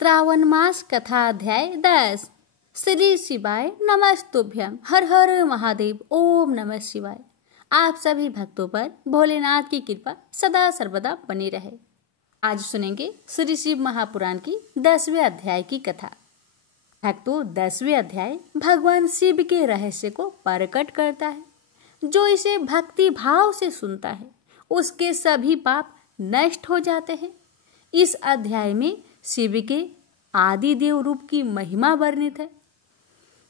श्रावण मास कथा अध्याय 10। श्री शिवाय नमस्तुभ्यम। हर हर महादेव। ओम नमः शिवाय। आप सभी भक्तों पर भोलेनाथ की कृपा सदा सर्वदा बनी रहे। आज सुनेंगे श्री शिव महापुराण की 10वें अध्याय की कथा। भक्तों, 10वें अध्याय भगवान शिव के रहस्य को प्रकट करता है। जो इसे भक्ति भाव से सुनता है उसके सभी पाप नष्ट हो जाते हैं। इस अध्याय में शिव के आदि देव रूप की महिमा वर्णित है।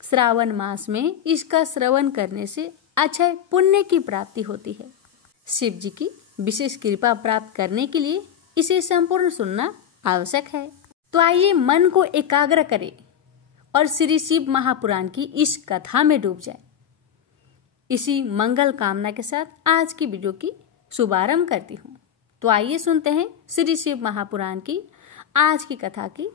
श्रावण मास में इसका श्रवण करने से अक्षय पुण्य की प्राप्ति होती है। शिव जी की विशेष कृपा प्राप्त करने के लिए इसे संपूर्ण सुनना आवश्यक है। तो आइए मन को एकाग्र करें और श्री शिव महापुराण की इस कथा में डूब जाए। इसी मंगल कामना के साथ आज की वीडियो की शुभारंभ करती हूँ। तो आइए सुनते हैं श्री शिव महापुराण की आज की कथा की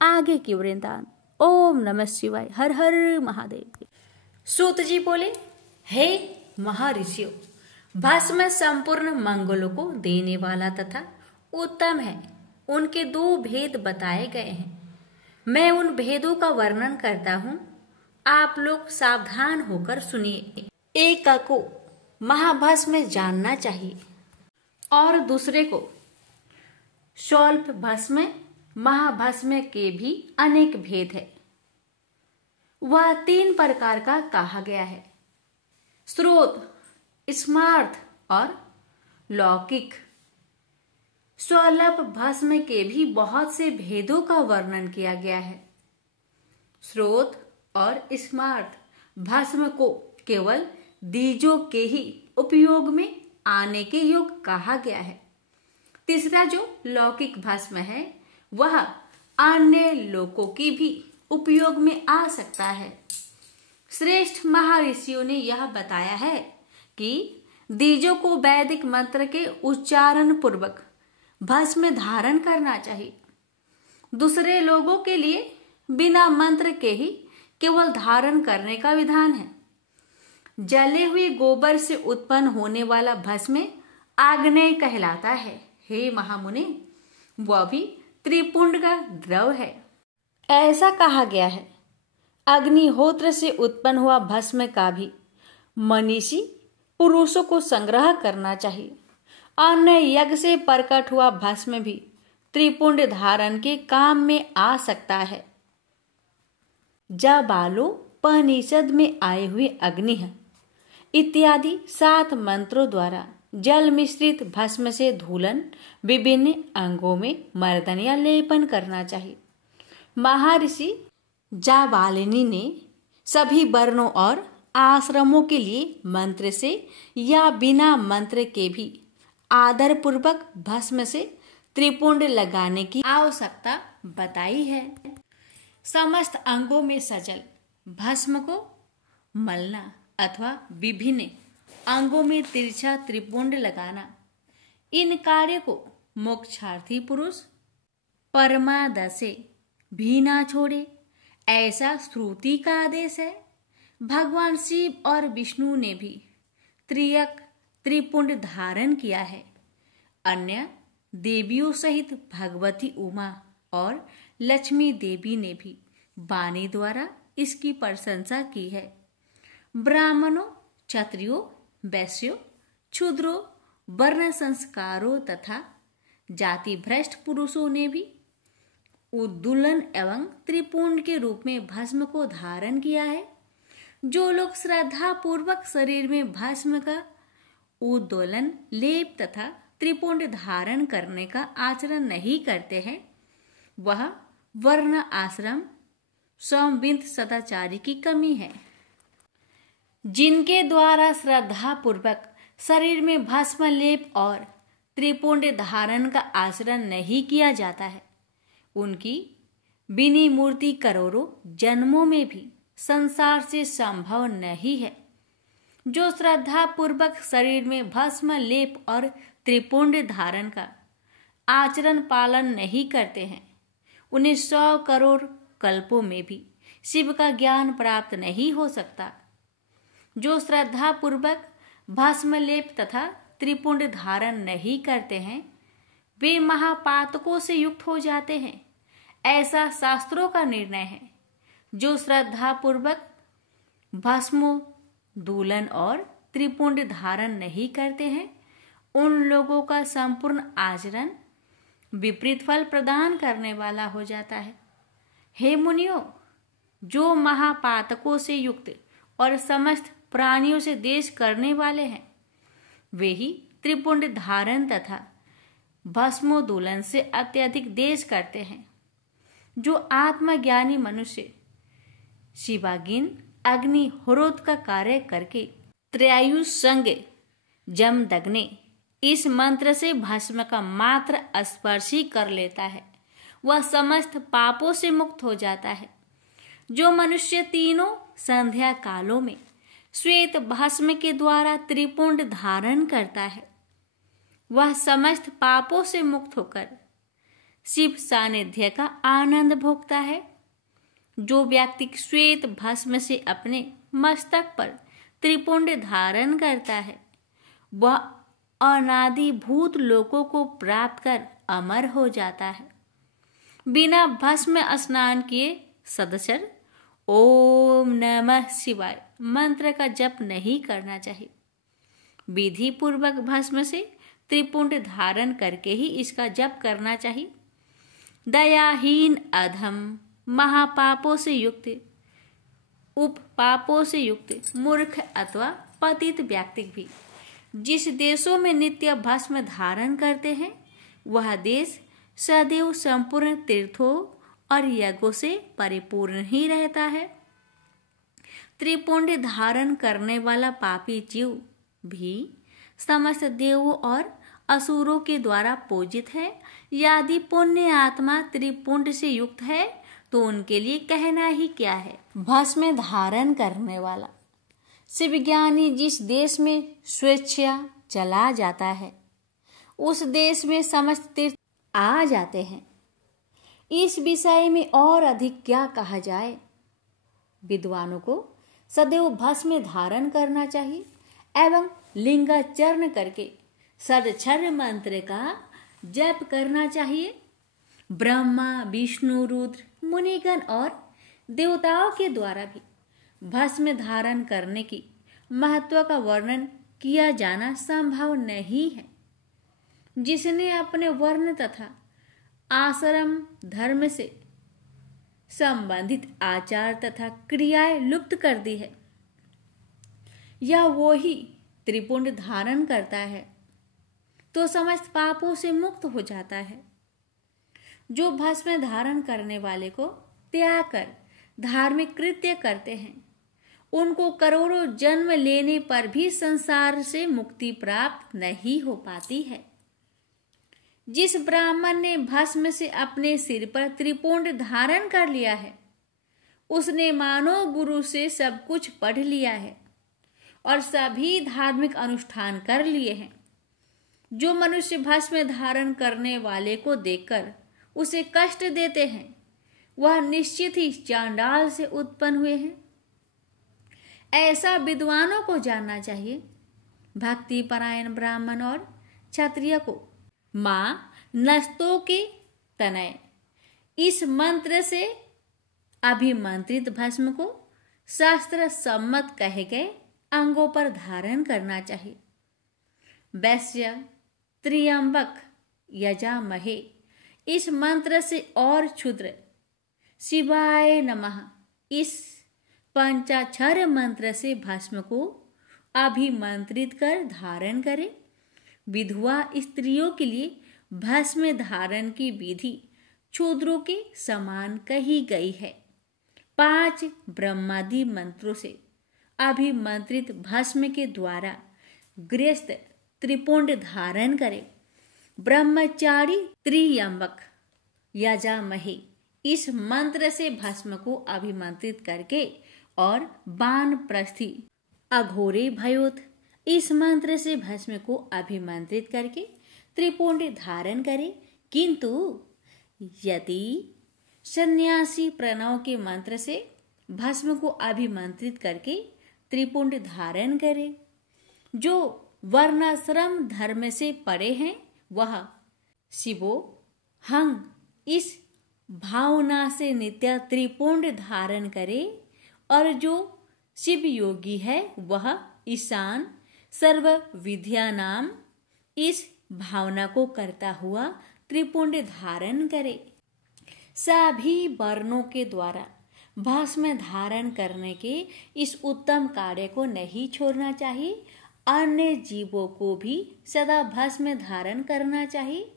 आगे की वृंतांत। ओम नमः शिवाय। हर हर महादेव। सूत जी बोले, हे महर्षियों, भस्म संपूर्ण मंगलों को देने वाला तथा उत्तम है। उनके 2 भेद बताए गए हैं। मैं उन भेदों का वर्णन करता हूँ, आप लोग सावधान होकर सुनिए। एक को महाभस्म जानना चाहिए और दूसरे को स्वल्प भस्म। महाभस्म के भी अनेक भेद है। वह 3 प्रकार का कहा गया है: स्रोत, स्मार्थ और लौकिक। स्वल्प भस्म के भी बहुत से भेदों का वर्णन किया गया है। स्रोत और स्मार्थ भस्म को केवल बीजों के ही उपयोग में आने के योग कहा गया है। तीसरा जो लौकिक भस्म है वह अन्य लोकों की भी उपयोग में आ सकता है। श्रेष्ठ महर्षियों ने यह बताया है कि बीजों को वैदिक मंत्र के उच्चारण पूर्वक भस्म धारण करना चाहिए। दूसरे लोगों के लिए बिना मंत्र के ही केवल धारण करने का विधान है। जले हुए गोबर से उत्पन्न होने वाला भस्म आग्नेय कहलाता है। हे महामुनि, वह भी त्रिपुंड का द्रव है। ऐसा कहा गया है, अग्निहोत्र से उत्पन्न हुआ भस्म का भी मनीषी पुरुषों को संग्रह करना चाहिए। अन्य यज्ञ से प्रकट हुआ भस्म भी त्रिपुंड धारण के काम में आ सकता है। जाबालो उपनिषद में आए हुए अग्नि है इत्यादि 7 मंत्रों द्वारा जल मिश्रित भस्म से धूलन विभिन्न अंगों में मर्दन या लेपन करना चाहिए। महर्षि जाबालिनी ने सभी वर्णों और आश्रमों के लिए मंत्र से या बिना मंत्र के भी आदर पूर्वक भस्म से त्रिपुंड लगाने की आवश्यकता बताई है। समस्त अंगों में सजल भस्म को मलना अथवा विभिन्न अंगों में तिरछा त्रिपुंड लगाना, इन कार्य को मोक्षार्थी पुरुष परमादशे भी ना छोड़े, ऐसा श्रुति का आदेश है। भगवान शिव और विष्णु ने भी त्रियक त्रिपुंड धारण किया है। अन्य देवियों सहित भगवती उमा और लक्ष्मी देवी ने भी वाणी द्वारा इसकी प्रशंसा की है। ब्राह्मणों, क्षत्रियों, वैश्यों, शूद्रों, वर्ण संस्कारों तथा जाति भ्रष्ट पुरुषों ने भी उद्दुलन एवं त्रिपुंड के रूप में भस्म को धारण किया है। जो लोग श्रद्धा पूर्वक शरीर में भस्म का उद्दोलन, लेप तथा त्रिपुंड धारण करने का आचरण नहीं करते हैं, वह वर्ण आश्रम संविद सदाचारी की कमी है। जिनके द्वारा श्रद्धा पूर्वक शरीर में भस्म लेप और त्रिपुंड धारण का आचरण नहीं किया जाता है, उनकी बिनी मूर्ति करोड़ों जन्मों में भी संसार से संभव नहीं है। जो श्रद्धा पूर्वक शरीर में भस्म लेप और त्रिपुंड धारण का आचरण पालन नहीं करते हैं, उन्हें 100 करोड़ कल्पों में भी शिव का ज्ञान प्राप्त नहीं हो सकता। जो श्रद्धा पूर्वक भस्म लेप तथा त्रिपुंड धारण नहीं करते हैं, वे महापातकों से युक्त हो जाते हैं। ऐसा शास्त्रों का निर्णय है। जो श्रद्धा पूर्वक भस्मोद्दोलन और त्रिपुंड धारण नहीं करते हैं, उन लोगों का संपूर्ण आचरण विपरीत फल प्रदान करने वाला हो जाता है। हे मुनियों, जो महापातकों से युक्त और समस्त प्राणियों से द्वेष करने वाले हैं, वे ही त्रिपुंड धारण तथा भस्मोद्दोलन से अत्यधिक द्वेष करते हैं। जो आत्मज्ञानी मनुष्य शिवागिन अग्निहोत्र का कार्य करके त्रयायुष संग जमदग्ने इस मंत्र से भस्म का मात्र स्पर्श ही कर लेता है, वह समस्त पापों से मुक्त हो जाता है। जो मनुष्य तीनों संध्या कालों में श्वेत भस्म के द्वारा त्रिपुंड धारण करता है, वह समस्त पापों से मुक्त होकर शिव सानिध्य का आनंद भोगता है। जो व्यक्ति श्वेत भस्म से अपने मस्तक पर त्रिपुंड धारण करता है, वह अनादि भूत लोकों को प्राप्त कर अमर हो जाता है। बिना भस्म स्नान किए सदचर ओम नमः शिवाय मंत्र का जप नहीं करना चाहिए। विधि पूर्वक भस्म से त्रिपुंड धारण करके ही इसका जप करना चाहिए। दयाहीन अधम महापापों से युक्त उपपापों से युक्त मूर्ख अथवा पतित व्यक्ति भी जिस देशों में नित्य भस्म धारण करते हैं, वह देश सदैव संपूर्ण तीर्थों और यज्ञों से परिपूर्ण ही रहता है। त्रिपुंड धारण करने वाला पापी जीव भी समस्त देवों और असुरों के द्वारा पूजित है। यदि पुण्य आत्मा त्रिपुंड से युक्त है तो उनके लिए कहना ही क्या है। भस्म धारण करने वाला शिवज्ञानी जिस देश में स्वेच्छा चला जाता है, उस देश में समस्त तीर्थ आ जाते हैं। इस विषय में और अधिक क्या कहा जाए। विद्वानों को सदैव भस्म धारण करना चाहिए एवं लिंगाचरण करके षड्क्षर मंत्र का जप करना चाहिए। ब्रह्मा विष्णु रुद्र मुनिगण और देवताओं के द्वारा भी भस्म धारण करने की महत्व का वर्णन किया जाना संभव नहीं है। जिसने अपने वर्ण तथा आश्रम धर्म से संबंधित आचार तथा क्रियाएं लुप्त कर दी है, या वो ही त्रिपुंड धारण करता है तो समस्त पापों से मुक्त हो जाता है। जो भस्म धारण करने वाले को त्याग कर धार्मिक कृत्य करते हैं, उनको करोड़ों जन्म लेने पर भी संसार से मुक्ति प्राप्त नहीं हो पाती है। जिस ब्राह्मण ने भस्म से अपने सिर पर त्रिपुंड धारण कर लिया है, उसने मानो गुरु से सब कुछ पढ़ लिया है और सभी धार्मिक अनुष्ठान कर लिए हैं। जो मनुष्य भस्म धारण करने वाले को देखकर उसे कष्ट देते हैं, वह निश्चित ही चांडाल से उत्पन्न हुए हैं। ऐसा विद्वानों को जानना चाहिए। भक्ति परायण ब्राह्मण और क्षत्रिय को मां नस्तों के तनय इस मंत्र से अभिमंत्रित भस्म को शास्त्र सम्मत कहे गए अंगों पर धारण करना चाहिए। वैश्य त्र्यंबक यजामहे इस मंत्र से और क्षुद्र शिवाय नमः इस पंचाक्षर मंत्र से भस्म को अभिमंत्रित कर धारण करें। विधवा स्त्रियों के लिए भस्म धारण की विधि क्षुद्रों के समान कही गई है। 5 ब्रह्मादि मंत्रों से अभिमंत्रित भस्म के द्वारा गृहस्थ त्रिपुंड धारण करे। ब्रह्मचारी त्र्यंबक यजामहे इस मंत्र से भस्म को अभिमंत्रित करके और वानप्रस्थी अघोरे भयोत इस मंत्र से भस्म को अभिमंत्रित करके त्रिपुंड धारण करे। किंतु यदि सन्यासी प्रणव के मंत्र से भस्म को अभिमंत्रित करके त्रिपुंड धारण करे, जो वर्णाश्रम धर्म से परे हैं, वह शिवो हंग इस भावना से नित्य त्रिपुंड धारण करे, और जो शिव योगी है वह ईशान सर्व विद्या नाम इस भावना को करता हुआ त्रिपुंड धारण करे। सभी वर्णों के द्वारा भस्म धारण करने के इस उत्तम कार्य को नहीं छोड़ना चाहिए। अन्य जीवों को भी सदा भस्म धारण करना चाहिए,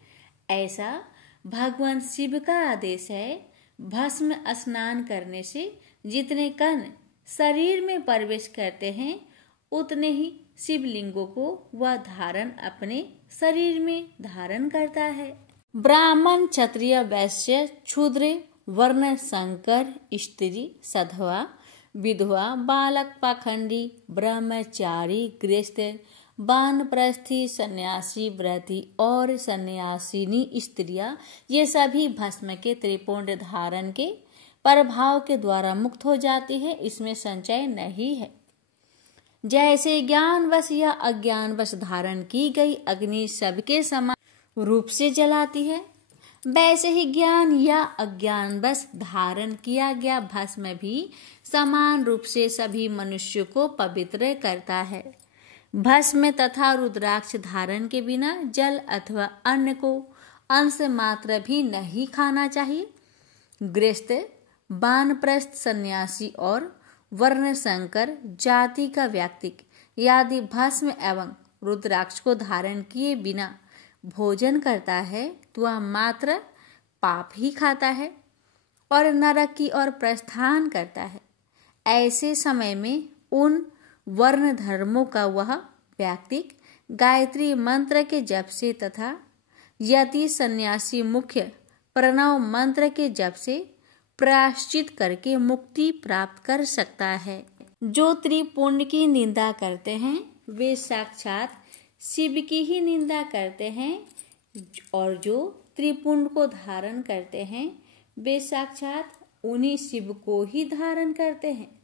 ऐसा भगवान शिव का आदेश है। भस्म स्नान करने से जितने कण शरीर में प्रवेश करते हैं उतने ही शिवलिंगों को वह धारण अपने शरीर में धारण करता है। ब्राह्मण, क्षत्रिय, वैश्य, शूद्र, वर्ण, संकर, स्त्री, सधवा, विधवा, बालक, पाखंडी, ब्रह्मचारी, गृहस्थ, वानप्रस्थी, सन्यासी, व्रती और सन्यासिनी स्त्रियां, ये सभी भस्म के त्रिपुंड धारण के प्रभाव के द्वारा मुक्त हो जाती है। इसमें संचय नहीं है। जैसे ज्ञानवश या अज्ञानवश धारण की गई अग्नि सबके समान रूप से जलाती है, वैसे ही ज्ञान या अज्ञानवश धारण किया गया भस्म भी समान रूप से सभी मनुष्यों को पवित्र करता है। भस्म तथा रुद्राक्ष धारण के बिना जल अथवा अन्न को अंश मात्र भी नहीं खाना चाहिए। गृहस्थ, वानप्रस्थ, सन्यासी और वर्ण संकर जाति का व्यक्ति यदि भस्म एवं रुद्राक्ष को धारण किए बिना भोजन करता है तो वह मात्र पाप ही खाता है और नरक की ओर प्रस्थान करता है। ऐसे समय में उन वर्ण धर्मों का वह व्यक्ति गायत्री मंत्र के जप से तथा यदि सन्यासी मुख्य प्रणव मंत्र के जप से प्रायश्चित करके मुक्ति प्राप्त कर सकता है। जो त्रिपुंड की निंदा करते हैं वे साक्षात शिव की ही निंदा करते हैं, और जो त्रिपुंड को धारण करते हैं वे साक्षात उन्हीं शिव को ही धारण करते हैं।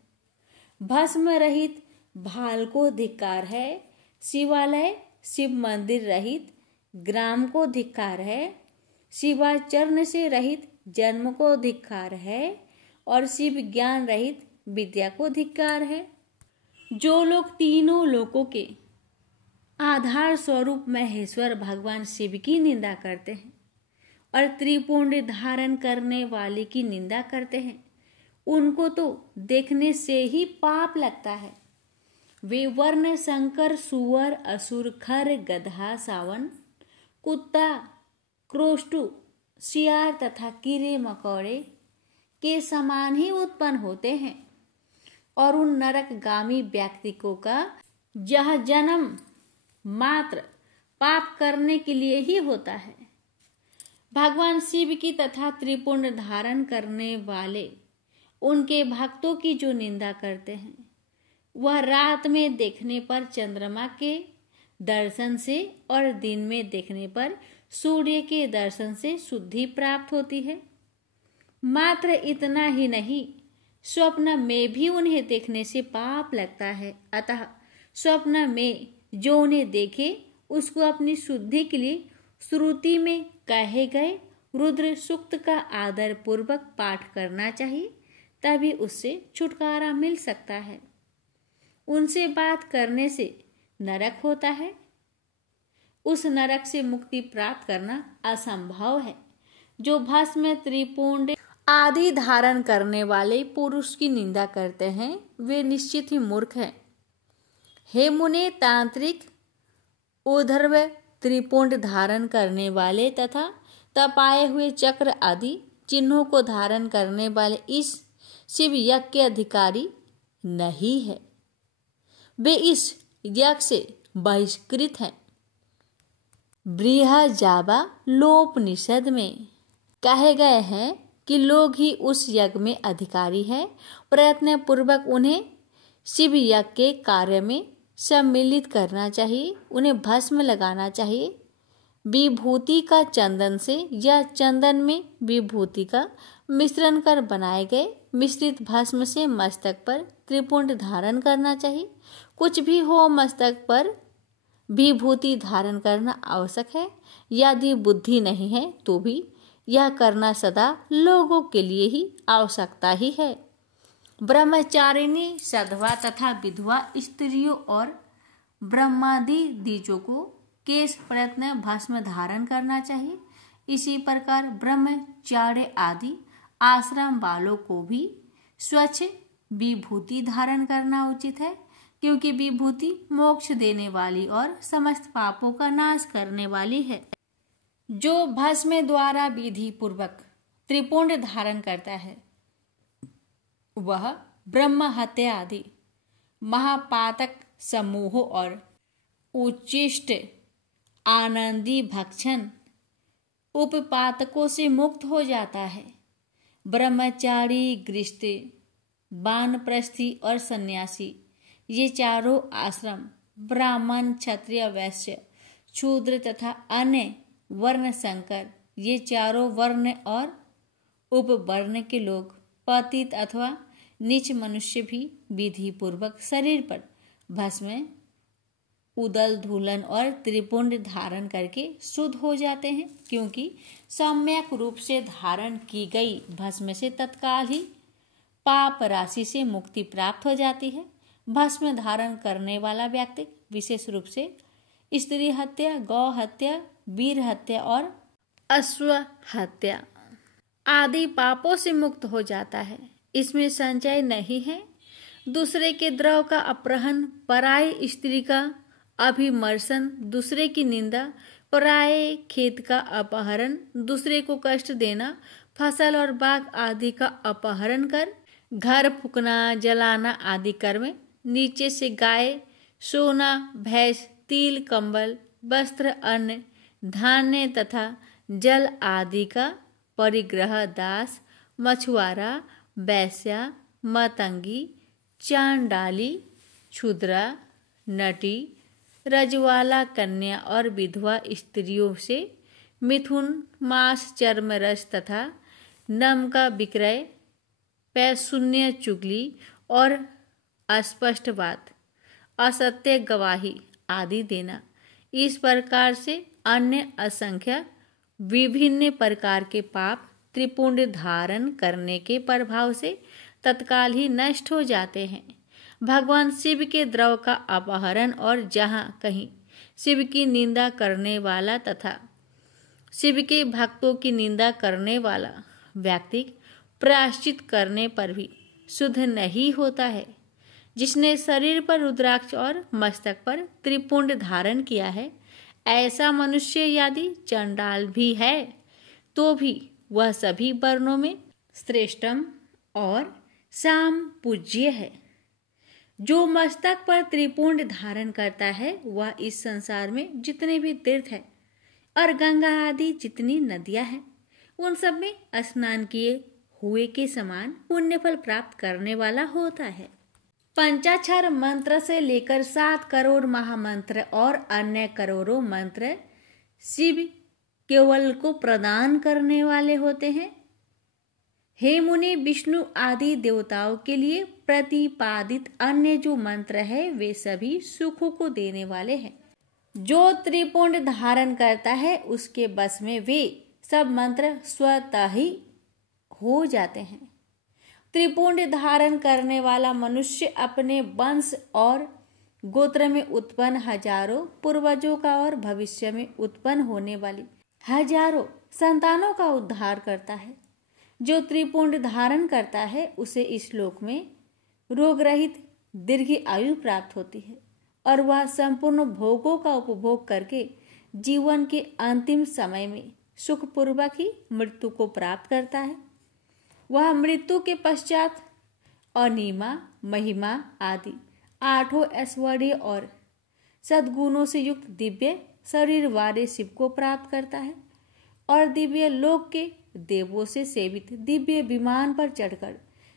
भस्म रहित भाल को धिक्कार है, शिवालय शिव मंदिर रहित ग्राम को धिक्कार है, शिवाचरण से रहित जन्म को धिक्कार है, और शिव ज्ञान रहित विद्या को धिक्कार है। जो लोग तीनों लोकों के आधार स्वरूप महेश्वर भगवान शिव की निंदा करते हैं और त्रिपुंड धारण करने वाले की निंदा करते हैं, उनको तो देखने से ही पाप लगता है। वे वर्ण संकर, सुअर, असुर, खर, गधा, सावन, कुत्ता, क्रोष्टु, सियार तथा कीड़े मकोड़े के समान ही उत्पन्न होते हैं, और उन नरकगामी व्यक्तियों का यह जन्म मात्र पाप करने के लिए ही होता है। भगवान शिव की तथा त्रिपुंड धारण करने वाले उनके भक्तों की जो निंदा करते हैं वह रात में देखने पर चंद्रमा के दर्शन से और दिन में देखने पर सूर्य के दर्शन से शुद्धि प्राप्त होती है। मात्र इतना ही नहीं, स्वप्न में भी उन्हें देखने से पाप लगता है। अतः स्वप्न में जो उन्हें देखे उसको अपनी शुद्धि के लिए श्रुति में कहे गए रुद्र सूक्त का आदर पूर्वक पाठ करना चाहिए, तभी उससे छुटकारा मिल सकता है। उनसे बात करने से नरक होता है, उस नरक से मुक्ति प्राप्त करना असंभव है। जो भस्म, त्रिपुंड आदि धारण करने वाले पुरुष की निंदा करते हैं वे निश्चित ही मूर्ख हैं। हे मुने, तांत्रिक, ऊर्ध्व त्रिपुंड धारण करने वाले तथा तपाए हुए चक्र आदि चिन्हों को धारण करने वाले इस शिव यज्ञ के अधिकारी नहीं है, वे इस यज्ञ से बहिष्कृत हैं। बृहज्जाबालोपनिषद में कहे गए हैं कि लोग ही उस यज्ञ में अधिकारी हैं। प्रयत्न पूर्वक उन्हें शिव यज्ञ के कार्य में सम्मिलित करना चाहिए, उन्हें भस्म लगाना चाहिए। विभूति का चंदन से या चंदन में विभूति का मिश्रण कर बनाए गए मिश्रित भस्म से मस्तक पर त्रिपुंड धारण करना चाहिए। कुछ भी हो, मस्तक पर विभूति धारण करना आवश्यक है। यदि बुद्धि नहीं है तो भी यह करना सदा लोगों के लिए ही आवश्यकता ही है। ब्रह्मचारिणी सधवा तथा विधवा स्त्रियों और ब्रह्मादि द्विजों को केश प्रयत्न भस्म धारण करना चाहिए। इसी प्रकार ब्रह्मचार्य आदि आश्रम वालों को भी स्वच्छ विभूति धारण करना उचित है, क्योंकि विभूति मोक्ष देने वाली और समस्त पापों का नाश करने वाली है। जो भस्म द्वारा विधि पूर्वक त्रिपुंड धारण करता है वह ब्रह्म हत्या आदि महापातक समूहों और उच्चिष्ट आनंदी भक्षण उपपातकों से मुक्त हो जाता है। ब्रह्मचारी, गृहस्थ, वानप्रस्थी और सन्यासी ये चारों आश्रम ब्राह्मण, क्षत्रिय, वैश्य, शूद्र तथा अन्य वर्ण संकर ये चारों वर्ण और उपवर्ण के लोग पतित अथवा नीच मनुष्य भी विधि पूर्वक शरीर पर भस्म, उदल धूलन और त्रिपुंड धारण करके शुद्ध हो जाते हैं, क्योंकि सम्यक रूप से धारण की गई भस्म से तत्काल ही पाप राशि से मुक्ति प्राप्त हो जाती है। भस्म धारण करने वाला व्यक्ति विशेष रूप से स्त्री हत्या, गौ हत्या, वीर हत्या और अश्व हत्या आदि पापों से मुक्त हो जाता है। इसमें संचय नहीं है। दूसरे के द्रव का अपहरण, पराई स्त्री का अभिमर्शन, दूसरे की निंदा, पराये खेत का अपहरण, दूसरे को कष्ट देना, फसल और बाग आदि का अपहरण कर घर फूकना, जलाना आदि कर्म, नीचे से गाय, सोना, भैंस, तिल, कंबल, वस्त्र, अन्न, धान्य तथा जल आदि का परिग्रह, दास, मछुआरा, वैश्या, मतंगी, चांडाली, क्षुद्रा, नटी, रजवाला कन्या और विधवा स्त्रियों से मिथुन, मांस, चर्म, रस तथा नम का विक्रय, पैशून्य, चुगली और अस्पष्ट बात, असत्य गवाही आदि देना। इस प्रकार से अन्य असंख्य विभिन्न प्रकार के पाप त्रिपुंड धारण करने के प्रभाव से तत्काल ही नष्ट हो जाते हैं। भगवान शिव के द्रव का अपहरण और जहाँ कहीं शिव की निंदा करने वाला तथा शिव के भक्तों की निंदा करने वाला व्यक्ति प्रायश्चित करने पर भी शुद्ध नहीं होता है। जिसने शरीर पर रुद्राक्ष और मस्तक पर त्रिपुंड धारण किया है, ऐसा मनुष्य यदि चंडाल भी है तो भी वह सभी वर्णों में श्रेष्ठम और साम पूज्य है। जो मस्तक पर त्रिपुंड धारण करता है वह इस संसार में जितने भी तीर्थ है और गंगा आदि जितनी नदियां हैं उन सब में स्नान किए हुए के समान पुण्य फल प्राप्त करने वाला होता है। पंचाक्षर मंत्र से लेकर 7 करोड़ महामंत्र और अन्य करोड़ों मंत्र शिव केवल को प्रदान करने वाले होते हैं। हे मुनि, विष्णु आदि देवताओं के लिए प्रतिपादित अन्य जो मंत्र है वे सभी सुखों को देने वाले हैं। जो त्रिपुंड धारण करता है उसके बस में वे सब मंत्र स्वतः ही हो जाते हैं। त्रिपुंड धारण करने वाला मनुष्य अपने वंश और गोत्र में उत्पन्न हजारों पूर्वजों का और भविष्य में उत्पन्न होने वाली हजारों संतानों का उद्धार करता है। जो त्रिपुंड धारण करता है उसे इस लोक में रोग रहित दीर्घ आयु प्राप्त होती है और वह संपूर्ण भोगों का उपभोग करके जीवन के अंतिम समय में सुखपूर्वक ही मृत्यु को प्राप्त करता है। वह मृत्यु के पश्चात अनिमा, महिमा आदि 8 ऐश्वर्य और सद्गुणों से युक्त दिव्य शरीर वाले शिव को प्राप्त करता है और दिव्य लोक के देवों से सेवित दिव्य विमान पर चढ़कर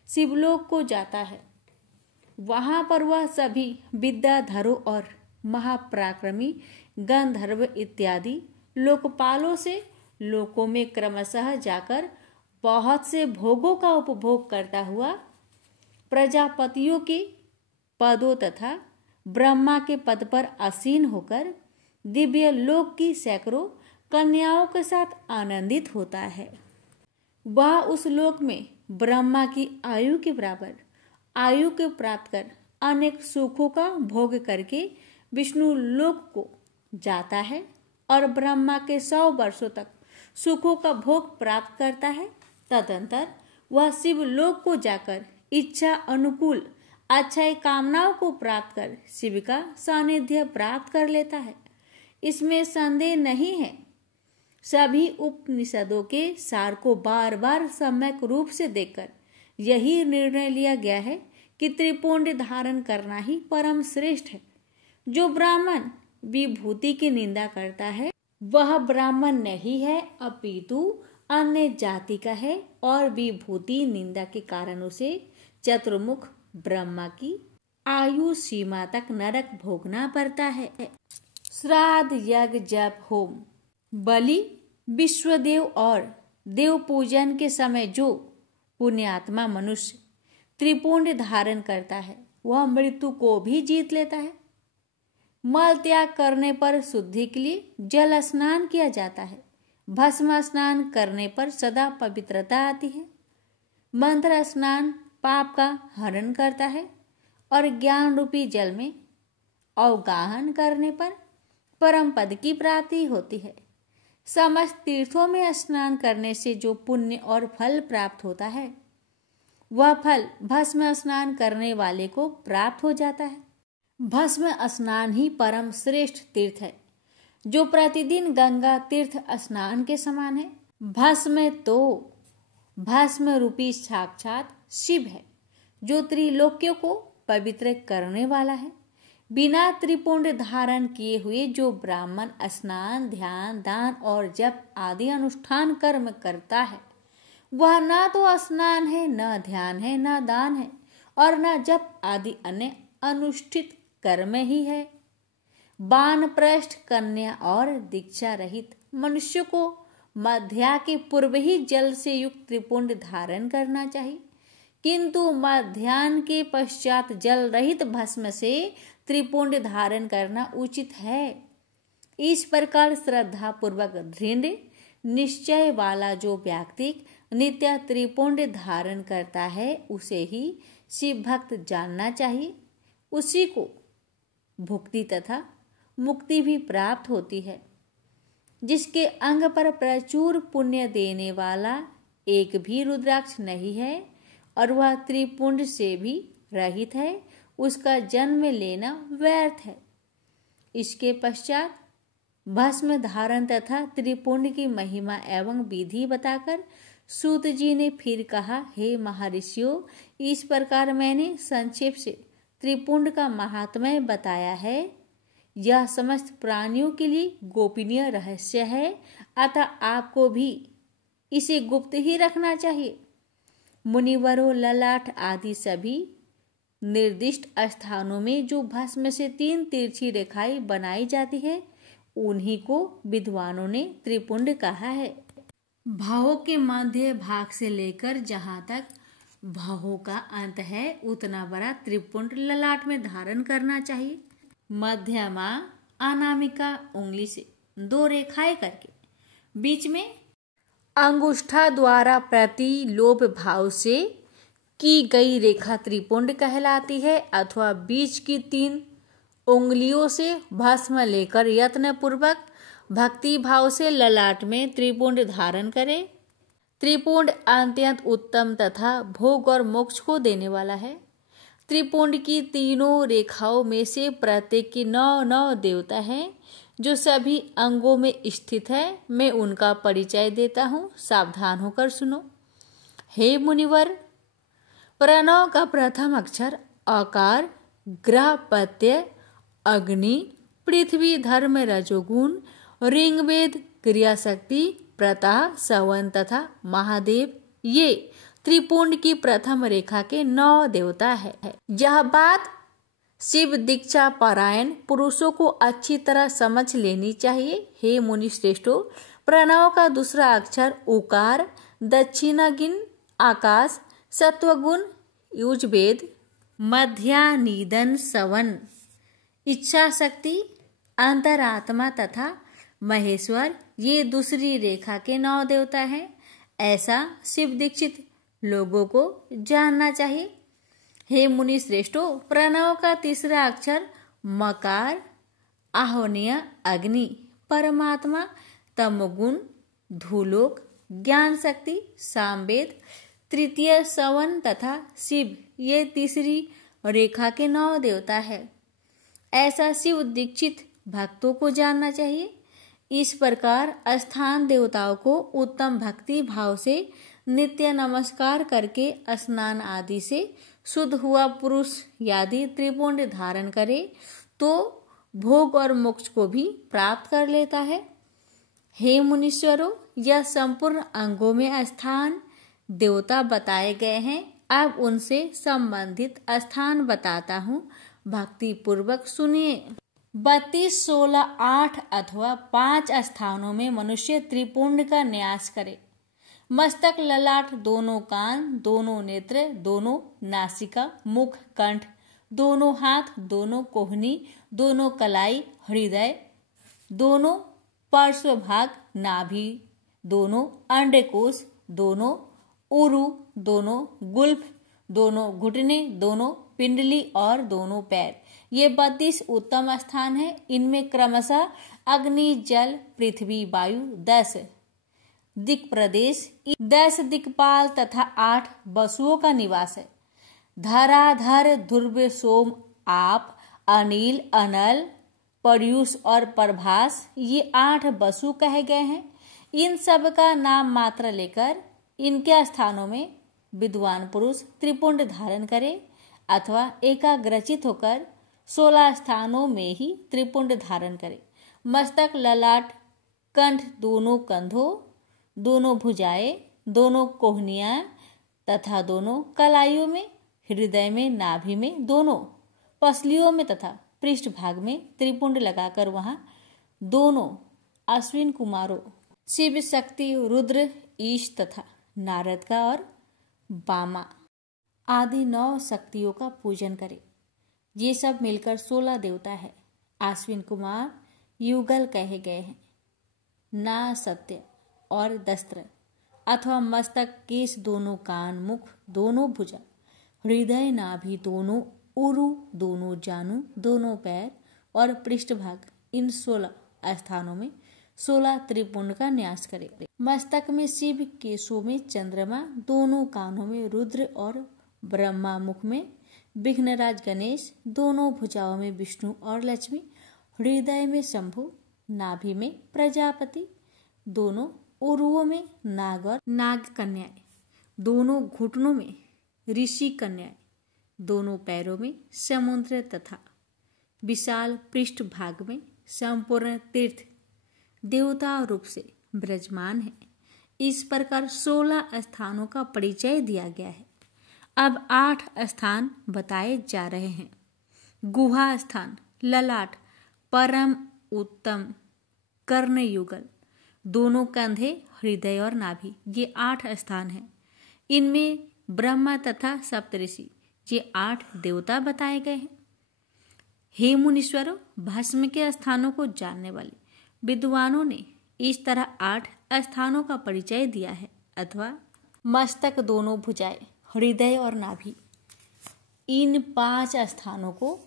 शिवलोक को जाता है। वहां पर वह सभी विद्याधरों और महापराक्रमी गंधर्व इत्यादि लोकपालों से लोकों में क्रमशः जाकर बहुत से भोगों का उपभोग करता हुआ प्रजापतियों के पदों तथा ब्रह्मा के पद पर आसीन होकर दिव्य लोक की सैकड़ों कन्याओं के साथ आनंदित होता है। वह उस लोक में ब्रह्मा की आयु के बराबर आयु को प्राप्त कर अनेक सुखों का भोग करके विष्णु लोक को जाता है और ब्रह्मा के 100 वर्षों तक सुखों का भोग प्राप्त करता है। तदंतर वह शिव लोक को जाकर इच्छा अनुकूल अच्छाई कामनाओं को प्राप्त कर शिव का सानिध्य प्राप्त कर लेता है। इसमें संदेह नहीं है। सभी उपनिषदों के सार को बार बार सम्यक रूप से देखकर यही निर्णय लिया गया है कि त्रिपुंड धारण करना ही परम श्रेष्ठ है। जो ब्राह्मण विभूति की निंदा करता है वह ब्राह्मण नहीं है, अपितु अन्य जाति का है और विभूति निंदा के कारण उसे चतुर्मुख ब्रह्मा की आयु सीमा तक नरक भोगना पड़ता है। श्राद्ध, यज्ञ, जप, होम, बलि, विश्वदेव और देव पूजन के समय जो पुण्यात्मा मनुष्य त्रिपुंड धारण करता है वह मृत्यु को भी जीत लेता है। मल त्याग करने पर शुद्धि के लिए जल स्नान किया जाता है। भस्म स्नान करने पर सदा पवित्रता आती है। मंत्र स्नान पाप का हरण करता है और ज्ञान रूपी जल में अवगाहन करने पर परम पद की प्राप्ति होती है। समस्त तीर्थों में स्नान करने से जो पुण्य और फल प्राप्त होता है वह फल भस्म स्नान करने वाले को प्राप्त हो जाता है। भस्म स्नान ही परम श्रेष्ठ तीर्थ है जो प्रतिदिन गंगा तीर्थ स्नान के समान है। भस्म रूपी साक्षात शिव है जो त्रिलोक्यों को पवित्र करने वाला है। बिना त्रिपुंड धारण किए हुए जो ब्राह्मण स्नान, ध्यान, दान और जप आदि अनुष्ठान कर्म करता है वह न तो स्नान है, न ध्यान है, न दान है और न जप आदि अन्य अनुष्ठित कर्म ही है। वानप्रस्थ, कन्या और दीक्षा रहित मनुष्य को मध्या के पूर्व ही जल से युक्त त्रिपुंड धारण करना चाहिए, किंतु मध्याह्न के पश्चात जल रहित भस्म से त्रिपुंड धारण करना उचित है। इस प्रकार श्रद्धा पूर्वक दृढ़ निश्चय वाला जो व्यक्ति नित्य त्रिपुंड धारण करता है उसे ही शिव भक्त जानना चाहिए। उसी को भुक्ति तथा मुक्ति भी प्राप्त होती है। जिसके अंग पर प्रचुर पुण्य देने वाला एक भी रुद्राक्ष नहीं है और वह त्रिपुंड से भी रहित है, उसका जन्म लेना व्यर्थ है। इसके पश्चात भस्म धारण तथा त्रिपुंड की महिमा एवं विधि बताकर सूत जी ने फिर कहा, हे महर्षियों, इस प्रकार मैंने संक्षेप से त्रिपुंड का महात्म्य बताया है। यह समस्त प्राणियों के लिए गोपनीय रहस्य है, अतः आपको भी इसे गुप्त ही रखना चाहिए। मुनिवरों, ललाट आदि सभी निर्दिष्ट स्थानों में जो भस्म से 3 तिरछी रेखाएं बनाई जाती है उन्हीं को विद्वानों ने त्रिपुंड कहा है। भावों के मध्य भाग से लेकर जहाँ तक भावों का अंत है उतना बड़ा त्रिपुंड ललाट में धारण करना चाहिए। मध्यमा अनामिका उंगली से 2 रेखाएं करके बीच में अंगुष्ठा द्वारा प्रतिलोभ भाव से की गई रेखा त्रिपुंड कहलाती है, अथवा बीच की 3 उंगलियों से भस्म लेकर यत्न पूर्वक भक्ति भाव से ललाट में त्रिपुंड धारण करे। त्रिपुंड अत्यंत उत्तम तथा भोग और मोक्ष को देने वाला है। त्रिपुंड की 3 रेखाओं में से प्रत्येक की 9 देवता हैं जो सभी अंगों में स्थित है। मैं उनका परिचय देता हूँ, सावधान होकर सुनो। हे मुनिवर, प्रणव का प्रथम अक्षर आकार, ग्रह प्रत्यय, अग्नि, पृथ्वी, धर्म, रजोगुण, ऋग्वेद, क्रियाशक्ति, प्रता, सवन तथा महादेव, ये त्रिपुंड की प्रथम रेखा के 9 देवता है। यह बात शिव दीक्षा पारायण पुरुषों को अच्छी तरह समझ लेनी चाहिए। हे मुनि श्रेष्ठों, प्रणव का दूसरा अक्षर उकार, दक्षिणागिन आकाश, सत्वगुण युजवेद, मध्यानिदन सवन, इच्छा शक्ति, अंतरात्मा तथा महेश्वर ये दूसरी रेखा के 9 देवता हैं। ऐसा शिव दीक्षित लोगों को जानना चाहिए। हे मुनि श्रेष्ठो, प्रणव का तीसरा अक्षर मकार, आह्वनीय अग्नि, परमात्मा, तमोगुण, धूलोक, ज्ञान शक्ति, सामवेद, तृतीय सवन तथा शिव ये तीसरी रेखा के 9 देवता है। ऐसा शिव दीक्षित भक्तों को जानना चाहिए। इस प्रकार स्थान देवताओं को उत्तम भक्ति भाव से नित्य नमस्कार करके स्नान आदि से शुद्ध हुआ पुरुष यदि त्रिपुंड धारण करे तो भोग और मोक्ष को भी प्राप्त कर लेता है। हे मुनीश्वरों, यह संपूर्ण अंगों में स्थान देवता बताए गए हैं। अब उनसे संबंधित स्थान बताता हूँ, भक्ति पूर्वक सुनिए। 32, 16, 8 अथवा 5 स्थानों में मनुष्य त्रिपुंड का न्यास करे। मस्तक, ललाट, दोनों कान, दोनों नेत्र, दोनों नासिका, मुख, कंठ, दोनों हाथ, दोनों कोहनी, दोनों कलाई, हृदय, दोनों पार्श्व भाग, नाभि, दोनों अंडकोश, दोनों उरु, दोनों गुल्फ, दोनों घुटने, दोनों पिंडली और दोनों पैर। ये 32 उत्तम स्थान है। इनमें क्रमशः अग्नि, जल, पृथ्वी, वायु, 10 दिक् प्रदेश, 10 दिक्पाल तथा 8 वसुओं का निवास है। धराधर, ध्रुव, सोम, आप, अनिल, अनल, पर्यूष और प्रभास ये 8 वसु कहे गए हैं। इन सब का नाम मात्र लेकर इनके स्थानों में विद्वान पुरुष त्रिपुंड धारण करे अथवा एकाग्रचित होकर 16 स्थानों में ही त्रिपुंड धारण करे। मस्तक, ललाट, कंठ, दोनों कंधों, दोनों भुजाएं, दोनों कोहनियां तथा दोनों कलाइयों में, हृदय में, नाभि में, दोनों पसलियों में तथा पृष्ठ भाग में त्रिपुंड लगाकर वहां दोनों अश्विन कुमारों शिव, शक्ति, रुद्र, ईश तथा नारद का और बामा आदि 9 शक्तियों का पूजन करे। ये सब मिलकर 16 देवता है। अश्विन कुमार युगल कहे गए हैं। ना सत्य और दस्त्र अथवा मस्तक, केश, दोनों कान, मुख, दोनों भुजा, हृदय, नाभि, दोनों उरु, दोनों जानु, दोनों पैर और पृष्ठभाग, इन 16 स्थानों में 16 त्रिपुंड का न्यास करे। मस्तक में शिव, केशों में चंद्रमा, दोनों कानों में रुद्र और ब्रह्मा, मुख में विघ्नराज गणेश, दोनों भुजाओं में विष्णु और लक्ष्मी, हृदय में शंभु, नाभि में प्रजापति, दोनों उरुओं में नाग और नाग कन्याएं, दोनों घुटनों में ऋषि कन्याएं, दोनों पैरों में समुद्र तथा विशाल पृष्ठ भाग में संपूर्ण तीर्थ देवता रूप से विराजमान है। इस प्रकार 16 स्थानों का परिचय दिया गया है। अब 8 स्थान बताए जा रहे हैं। गुहा स्थान, ललाट, परम उत्तम कर्णयुगल, दोनों कंधे, हृदय और नाभि, ये 8 स्थान हैं। इनमें ब्रह्मा तथा सप्तऋषि ये 8 देवता बताए गए हैं। हे मुनीश्वरों, भस्म के स्थानों को जानने वाले विद्वानों ने इस तरह 8 स्थानों का परिचय दिया है। अथवा मस्तक, दोनों भुजाएं, हृदय और नाभि, इन 5 स्थानों को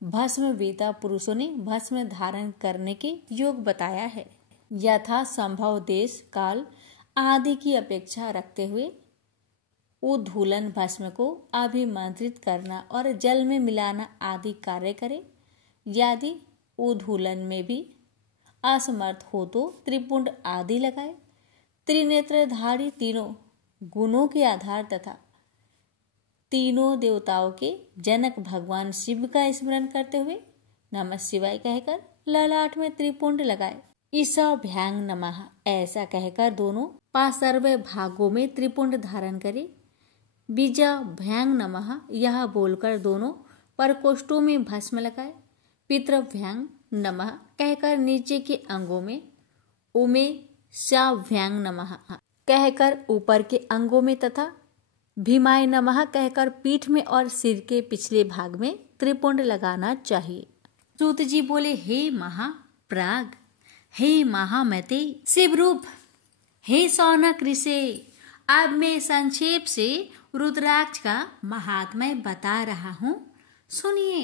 भस्म वेता पुरुषों ने भस्म धारण करने के योग बताया है। यथा संभव देश काल आदि की अपेक्षा रखते हुए उद्धूलन भस्म को अभिमंत्रित करना और जल में मिलाना आदि कार्य करे। यदि उद्धूलन में भी असमर्थ हो तो त्रिपुंड आदि लगाए। त्रिनेत्रधारी तीनों गुणों के आधार तथा तीनों देवताओं के जनक भगवान शिव का स्मरण करते हुए नमः शिवाय कहकर ललाट में त्रिपुंड लगाए। ईशाभ्यांग नमः ऐसा कहकर दोनों पार्श्व भागों में त्रिपुंड धारण करे। बीजाभ्यांग नमः यह बोलकर दोनों परकोष्ठों में भस्म लगाए। पितृभ्यांग नमः कहकर नीचे के अंगों में, उमे शाभ्यांग नमः कहकर ऊपर के अंगों में तथा भीमाय नमः कहकर पीठ में और सिर के पिछले भाग में त्रिपुंड लगाना चाहिए। सूत जी बोले, हे महाप्राग, हे महामते शिवरूप, हे सौनक ऋषि। अब मैं संक्षेप से रुद्राक्ष का महात्म्य बता रहा हूँ, सुनिए।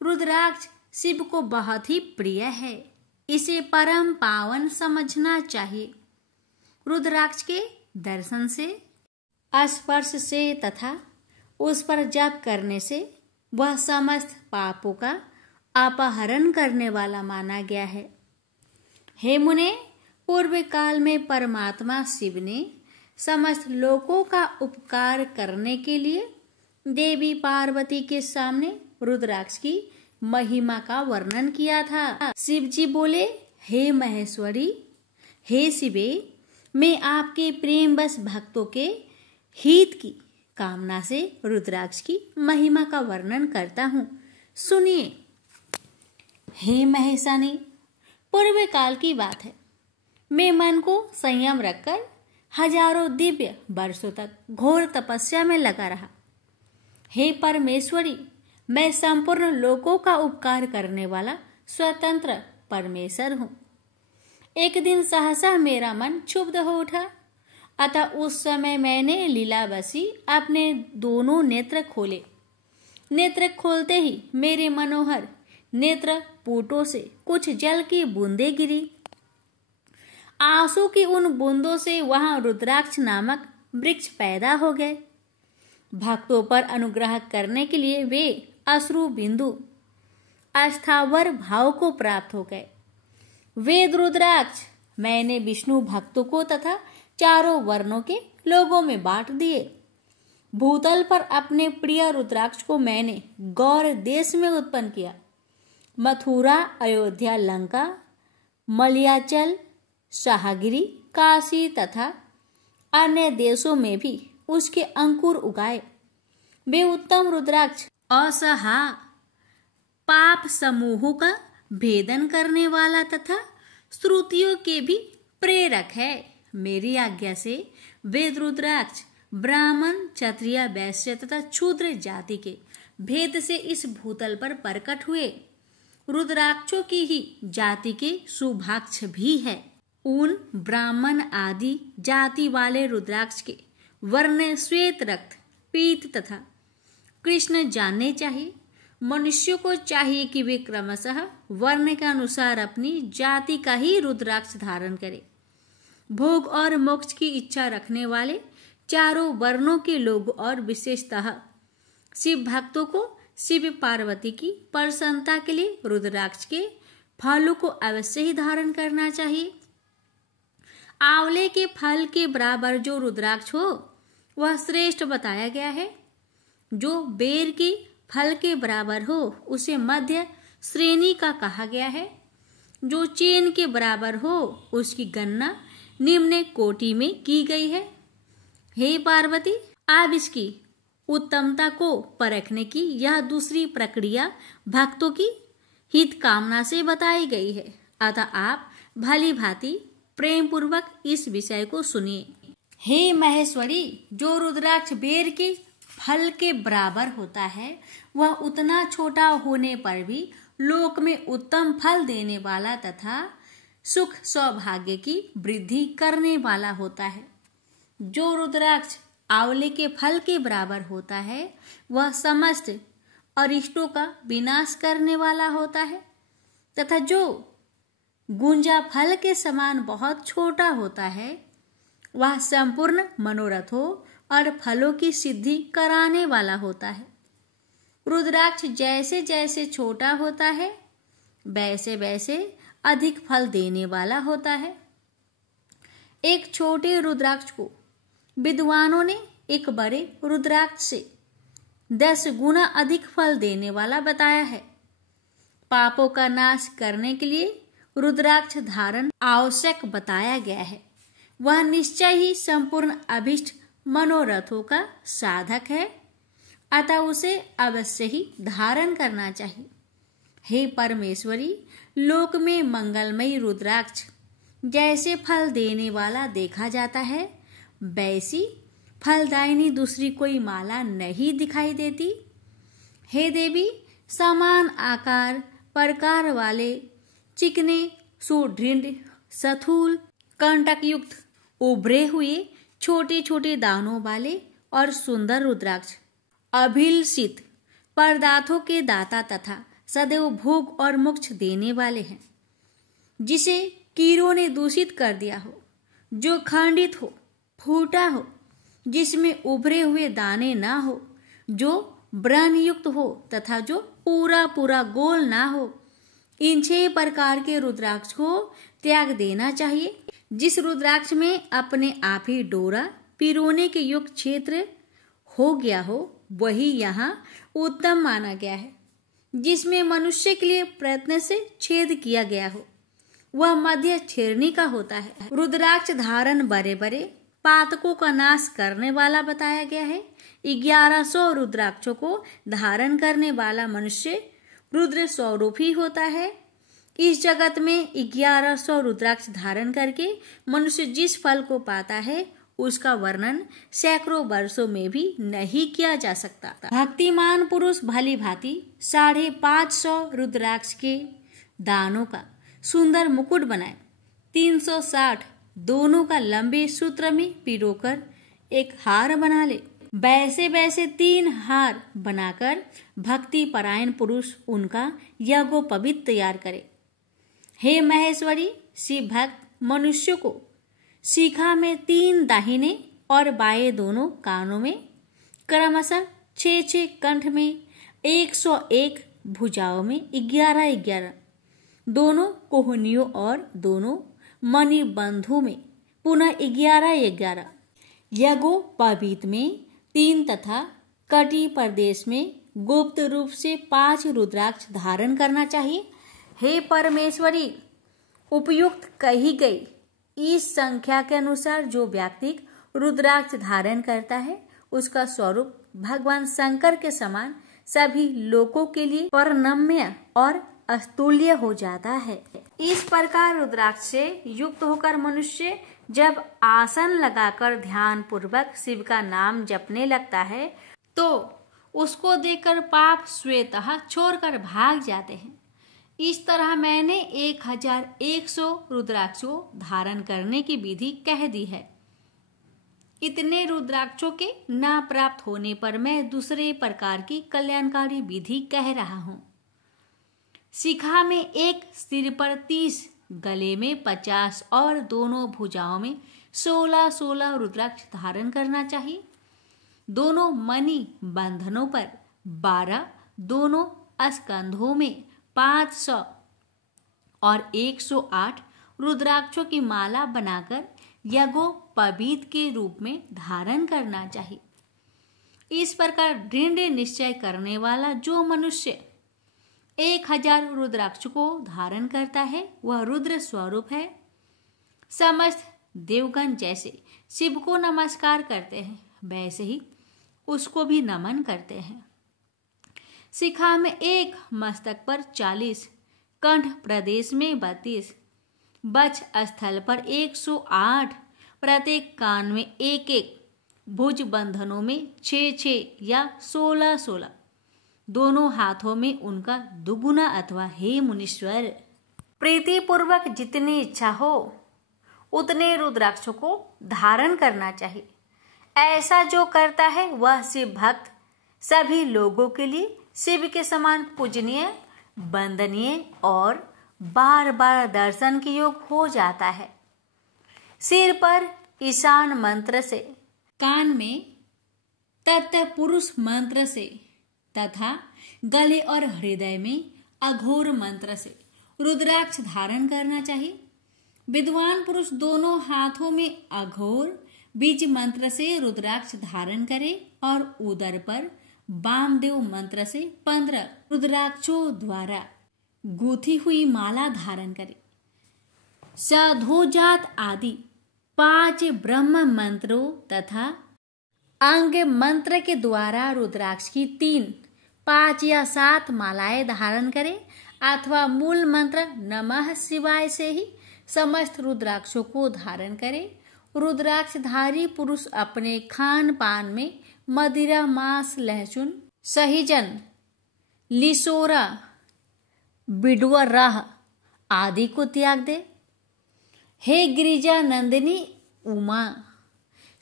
रुद्राक्ष शिव को बहुत ही प्रिय है, इसे परम पावन समझना चाहिए। रुद्राक्ष के दर्शन से, स्पर्श से तथा उस पर जप करने से वह समस्त पापों का अपहरण करने वाला माना गया है। हे मुने, पूर्व काल में परमात्मा शिव ने समस्त लोगों का उपकार करने के लिए देवी पार्वती के सामने रुद्राक्ष की महिमा का वर्णन किया था। शिव जी बोले, हे महेश्वरी, हे शिवे, मैं आपके प्रेम बस भक्तों के हित की कामना से रुद्राक्ष की महिमा का वर्णन करता हूँ, सुनिए। हे महेशानी, पूर्व काल की बात है। मैं मन को संयम रखकर हजारों दिव्य वर्षों तक घोर तपस्या में लगा रहा। हे परमेश्वरी, मैं संपूर्ण लोगों का उपकार करने वाला स्वतंत्र परमेश्वर हूँ। एक दिन सहसा मेरा मन क्षुब्ध हो उठा, अतः उस समय मैंने लीलावशी अपने दोनों नेत्र खोले। नेत्र खोलते ही मेरे मनोहर नेत्र पूटों से कुछ जल की बूंदें गिरी। आंसू की उन बूंदों से वहां रुद्राक्ष नामक वृक्ष पैदा हो गए। भक्तों पर अनुग्रह करने के लिए वे अश्रु बिंदु अस्थावर भाव को प्राप्त हो गए। वेद रुद्राक्ष मैंने विष्णु भक्तों को तथा चारों वर्णों के लोगों में बांट दिए। भूतल पर अपने प्रिय रुद्राक्ष को मैंने गौर देश में उत्पन्न किया। मथुरा, अयोध्या, लंका, मलयाचल, शाहगिरी, काशी तथा अन्य देशों में भी उसके अंकुर उगाए। वे उत्तम रुद्राक्ष असहा पाप समूहों का भेदन करने वाला तथा श्रुतियों के भी प्रेरक है। मेरी आज्ञा से वेद रुद्राक्ष ब्राह्मण, क्षत्रिय, वैश्य तथा शूद्र जाति के भेद से इस भूतल पर प्रकट हुए। रुद्राक्षों की ही जाति के शुभाक्ष भी है। उन ब्राह्मण आदि जाति वाले रुद्राक्ष के वर्ण श्वेत, रक्त, पीत तथा कृष्ण जानने चाहिए। मनुष्यों को चाहिए कि वे क्रमशः वर्ण के अनुसार अपनी जाति का ही रुद्राक्ष धारण करें। भोग और मोक्ष की इच्छा रखने वाले चारों वर्णों के लोग और विशेषतः शिव भक्तों को शिव पार्वती की प्रसन्नता के लिए रुद्राक्ष के फलों को अवश्य ही धारण करना चाहिए। आंवले के फल के बराबर जो रुद्राक्ष हो वह श्रेष्ठ बताया गया है। जो बेर के फल के बराबर हो उसे मध्य श्रेणी का कहा गया है। जो चेन के बराबर हो उसकी गणना निम्न कोटि में की गई है। हे पार्वती, अब इसकी उत्तमता को परखने की यह दूसरी प्रक्रिया भक्तों की हित कामना से बताई गई है। अतः आप भली भांति प्रेम पूर्वक इस विषय को सुनिए। हे महेश्वरी, जो रुद्राक्ष बेर के फल के बराबर होता है वह उतना छोटा होने पर भी लोक में उत्तम फल देने वाला तथा सुख सौभाग्य की वृद्धि करने वाला होता है। जो रुद्राक्ष आंवले के फल के बराबर होता है वह समस्त अरिष्टों का विनाश करने वाला होता है तथा जो गुंजा फल के समान बहुत छोटा होता है वह संपूर्ण मनोरथों और फलों की सिद्धि कराने वाला होता है। रुद्राक्ष जैसे जैसे छोटा होता है वैसे वैसे अधिक फल देने वाला होता है। एक छोटे रुद्राक्ष को विद्वानों ने एक बड़े रुद्राक्ष से 10 गुना अधिक फल देने वाला बताया है। पापों का नाश करने के लिए रुद्राक्ष धारण आवश्यक बताया गया है। वह निश्चय ही संपूर्ण अभिष्ट मनोरथों का साधक है, अतः उसे अवश्य ही धारण करना चाहिए। हे परमेश्वरी, लोक में मंगलमयी रुद्राक्ष जैसे फल देने वाला देखा जाता है वैसी फलदायिनी दूसरी कोई माला नहीं दिखाई देती। हे देवी, समान आकार प्रकार वाले चिकने सुदृढ़ स्थूल कंटक युक्त उभरे हुए छोटे छोटे दानों वाले और सुंदर रुद्राक्ष अभिलषित पदार्थों के दाता तथा सदैव भोग और मोक्ष देने वाले हैं। जिसे कीड़ों ने दूषित कर दिया हो, जो खंडित हो, फूटा हो, जिसमें उभरे हुए दाने ना हो, जो व्रण युक्त हो तथा जो पूरा पूरा गोल ना हो, इन 6 प्रकार के रुद्राक्ष को त्याग देना चाहिए। जिस रुद्राक्ष में अपने आप ही डोरा पिरोने के युक्त क्षेत्र हो गया हो, वही यहाँ उत्तम माना गया है। जिसमें मनुष्य के लिए प्रयत्न से छेद किया गया हो, वह मध्य छेरनी का होता है। रुद्राक्ष धारण बड़े बड़े पातकों का नाश करने वाला बताया गया है। 1100 रुद्राक्षों को धारण करने वाला मनुष्य रुद्र स्वरूप ही होता है। इस जगत में 1100 रुद्राक्ष धारण करके मनुष्य जिस फल को पाता है, उसका वर्णन सैकड़ों वर्षों में भी नहीं किया जा सकता। भक्तिमान पुरुष भली भांति 550 रुद्राक्ष के दानों का सुंदर मुकुट बनाए, 360 दोनों का लंबे सूत्र में पिरोकर एक हार बना ले। वैसे वैसे 3 हार बनाकर भक्ति परायण पुरुष उनका यज्ञोपवीत तैयार करे। हे महेश्वरी, शिव भक्त मनुष्य को शिखा में 3 दाहिने और बाएं दोनों कानों में, क्रमशः 6 कंठ में, 101 भुजाओं में, 11 दोनों कोहनियों और दोनों मणिबंधों में, पुनः 11 यज्ञोपवीत में 3 तथा कटी प्रदेश में गुप्त रूप से 5 रुद्राक्ष धारण करना चाहिए। हे परमेश्वरी, उपयुक्त कही गई इस संख्या के अनुसार जो व्यक्ति रुद्राक्ष धारण करता है, उसका स्वरूप भगवान शंकर के समान सभी लोगों के लिए परनम्य और अस्तुल्य हो जाता है। इस प्रकार रुद्राक्ष से युक्त होकर मनुष्य जब आसन लगाकर ध्यान पूर्वक शिव का नाम जपने लगता है, तो उसको देखकर पाप स्वतः छोड़कर भाग जाते हैं। इस तरह मैंने 1100 रुद्राक्षों धारण करने की विधि कह दी है। इतने रुद्राक्षों के ना प्राप्त होने पर मैं दूसरे प्रकार की कल्याणकारी विधि कह रहा हूँ। शिखा में 1 सिर पर 30, गले में 50 और दोनों भुजाओं में 16 रुद्राक्ष धारण करना चाहिए। दोनों मणि बंधनों पर 12, दोनों स्कंधों में 500 और 108 रुद्राक्षों की माला बनाकर यज्ञोपवीत के रूप में धारण करना चाहिए। इस प्रकार दृढ़ निश्चय करने वाला जो मनुष्य 1000 रुद्राक्ष को धारण करता है, वह रुद्र स्वरूप है। समस्त देवगण जैसे शिव को नमस्कार करते हैं, वैसे ही उसको भी नमन करते हैं। शिखा में 1, मस्तक पर 40, कंठ प्रदेश में 32, वक्ष स्थल पर 108, प्रत्येक कान में 1, भुज बंधनों में 6 या 16, दोनों हाथों में उनका दुगुना अथवा हे मुनीश्वर, प्रीति पूर्वक जितनी इच्छा हो उतने रुद्राक्षों को धारण करना चाहिए। ऐसा जो करता है वह शिव भक्त सभी लोगों के लिए शिव के समान पूजनीय, वंदनीय और बार बार दर्शन के योग हो जाता है। सिर पर ईशान मंत्र से, कान में तत्पुरुष मंत्र से तथा गले और हृदय में अघोर मंत्र से रुद्राक्ष धारण करना चाहिए। विद्वान पुरुष दोनों हाथों में अघोर बीज मंत्र से रुद्राक्ष धारण करे और उदर पर वामदेव मंत्र से 15 रुद्राक्षों द्वारा गूंथी हुई माला धारण करे। साधोजात आदि 5 ब्रह्म मंत्रों तथा अंग मंत्र के द्वारा रुद्राक्ष की 3, 5 या 7 मालाएं धारण करे अथवा मूल मंत्र नमः शिवाय से ही समस्त रुद्राक्षों को धारण करे। रुद्राक्षधारी पुरुष अपने खान पान में मदिरा, मांस, लहसुन, सहीजन, लिसोरा, बिडुआ राह आदि को त्याग दे। हे गिरिजा नंदिनी उमा,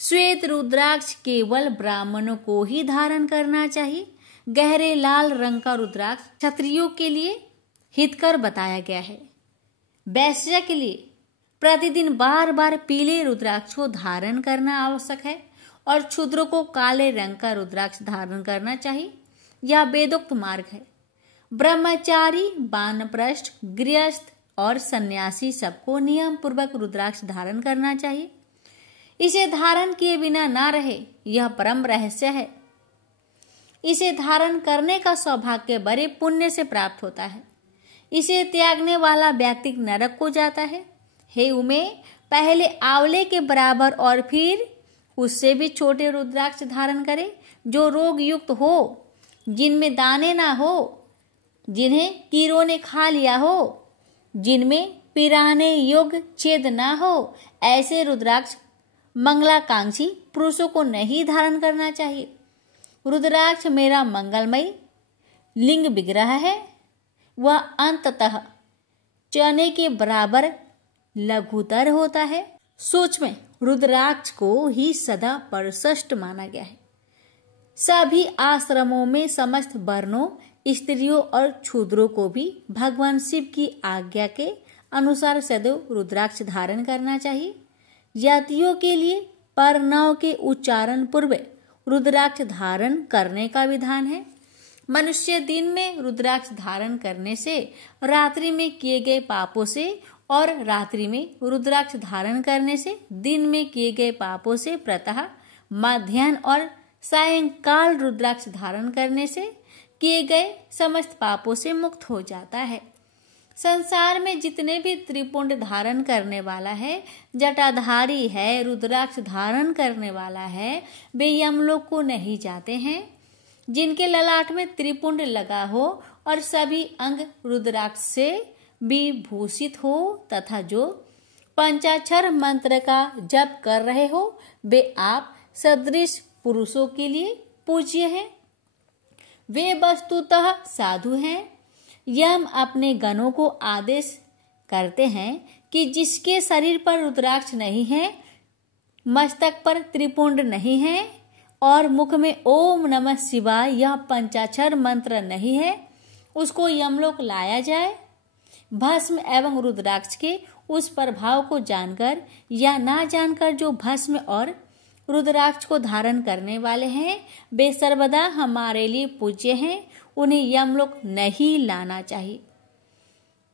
श्वेत रुद्राक्ष केवल ब्राह्मणों को ही धारण करना चाहिए। गहरे लाल रंग का रुद्राक्ष क्षत्रियों के लिए हितकर बताया गया है। वैश्य के लिए प्रतिदिन बार बार पीले रुद्राक्ष को धारण करना आवश्यक है और क्षुद्रों को काले रंग का रुद्राक्ष धारण करना चाहिए। यह वेदोक्त मार्ग है। ब्रह्मचारी, वानप्रस्थ, गृहस्थ और सन्यासी सबको नियम पूर्वक रुद्राक्ष धारण करना चाहिए। इसे धारण किए बिना ना रहे, यह परम रहस्य है। इसे धारण करने का सौभाग्य बड़े पुण्य से प्राप्त होता है। इसे त्यागने वाला व्यक्ति नरक को जाता है। हे उमे, पहले आंवले के बराबर और फिर उससे भी छोटे रुद्राक्ष धारण करे, जो रोग युक्त हो, जिनमें दाने ना हो, जिन्हें कीड़ों ने खा लिया हो, जिनमें पिराने योग्य छेद ना हो। ऐसे रुद्राक्ष मंगलाकांक्षी पुरुषों को नहीं धारण करना चाहिए। रुद्राक्ष मेरा मंगलमय लिंग विग्रह है। वह अंततः चने के बराबर लघुतर होता है। सूक्ष्म रुद्राक्ष को ही सदा परश्रेष्ठ माना गया है। सभी आश्रमों में समस्त वर्णों, स्त्रियों और क्षुद्रों को भी भगवान शिव की आज्ञा के अनुसार सदैव रुद्राक्ष धारण करना चाहिए। यतियों के लिए प्रणव के उच्चारण पूर्व रुद्राक्ष धारण करने का विधान है। मनुष्य दिन में रुद्राक्ष धारण करने से रात्रि में किए गए पापों से और रात्रि में रुद्राक्ष धारण करने से दिन में किए गए पापों से प्रातः, मध्याह्न और सायंकाल रुद्राक्ष धारण करने से किए गए समस्त पापों से मुक्त हो जाता है। संसार में जितने भी त्रिपुंड धारण करने वाला है, जटाधारी है, रुद्राक्ष धारण करने वाला है, वे यमलोक को नहीं जाते हैं। जिनके ललाट में त्रिपुंड लगा हो और सभी अंग रुद्राक्ष से विभूषित हो तथा जो पंचाक्षर मंत्र का जप कर रहे हो, वे आप सदृश पुरुषों के लिए पूज्य हैं। वे वस्तुतः साधु हैं। यम अपने गणों को आदेश करते हैं कि जिसके शरीर पर रुद्राक्ष नहीं है, मस्तक पर त्रिपुंड नहीं है और मुख में ओम नमः शिवाय यह पंचाक्षर मंत्र नहीं है, उसको यमलोक लाया जाए। भस्म एवं रुद्राक्ष के उस प्रभाव को जानकर या ना जानकर जो भस्म और रुद्राक्ष को धारण करने वाले हैं, वे सर्वदा हमारे लिए पूज्य हैं। उन्हें यमलोक नहीं लाना चाहिए।